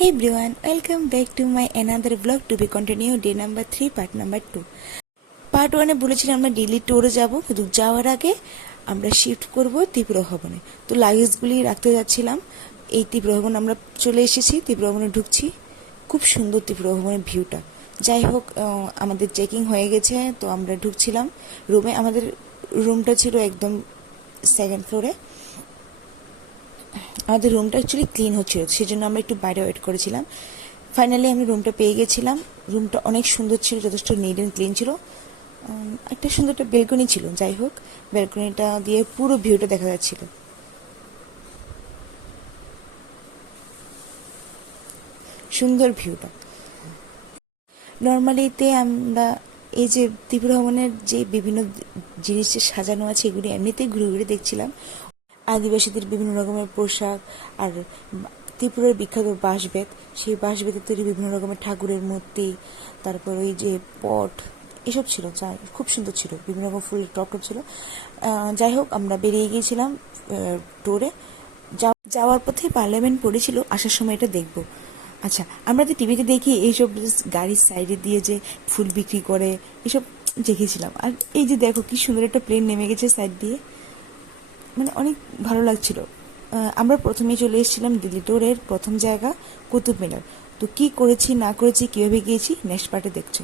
Hey everyone, welcome back to my another vlog to be continued day number 3 part number 2. Part 1 এ বলেছিলাম আমরা দিল্লি ট্যুরে যাব, কিন্তু যাওয়ার আগে আমরা শিফট করব ত্রিপুরা ভবনে। তো লাগেজগুলি রাখতে যাচ্ছিলাম। এই ত্রিপুরা ভবন আমরা চলে এসেছি, ত্রিপুরা ভবনে ঢুকছি। খুব সুন্দর ত্রিপুরা ভবনের ভিউটা। যাই হোক, আমাদের চেকিং হয়ে গেছে, তো আমরা ঢুকছিলাম রুমে। আমাদের রুমটা ছিল একদম সেকেন্ড ফ্লোরে। আমাদের রুমটা অ্যাকচুয়ালি ক্লিন হচ্ছিল, সেজন্য আমরা একটু বাইরে ওয়েট করেছিলাম। ফাইনালি আমি রুমটা পেয়ে গেছিলাম। রুমটা অনেক সুন্দর ছিল, যথেষ্ট নিট অ্যান্ড ক্লিন ছিল। একটা সুন্দর একটা বেলকনি ছিল। যাই হোক, বেলকনিটা দিয়ে পুরো ভিউটা দেখা যাচ্ছিল। সুন্দর ভিউটা। নর্মালিতে আমরা এই যে ত্রিপুরা ভবনের যে বিভিন্ন জিনিস সাজানো আছে, এগুলি এমনিতেই ঘুরে ঘুরে দেখছিলাম। আদিবাসীদের বিভিন্ন রকমের পোশাক, আর ত্রিপুরার বিখ্যাত বাঁশবেত, সেই বাঁশবেতের তৈরি বিভিন্ন রকমের ঠাকুরের মূর্তি, তারপর ওই যে পট, এসব ছিল। যা খুব সুন্দর ছিল, বিভিন্ন রকম ফুলের টপ ছিল। যাই হোক, আমরা বেরিয়ে গিয়েছিলাম ট্যুরে। যাওয়ার পথে পার্লামেন্ট পড়েছিল, আসার সময় এটা দেখবো। আচ্ছা, আমরা তো টিভিতে দেখি এইসব গাড়ির সাইডে দিয়ে যে ফুল বিক্রি করে, এসব দেখেছিলাম। আর এই যে দেখো কি সুন্দর একটা প্লেন নেমে গেছে সাইড দিয়ে, মানে অনেক ভালো লাগছিল। আমরা প্রথমে চলে এসেছিলাম দিল্লি ট্যুরের প্রথম জায়গা কুতুব মিনার। তো কি করেছি না করেছি, কীভাবে গিয়েছি, নেক্সট পার্টে দেখছো।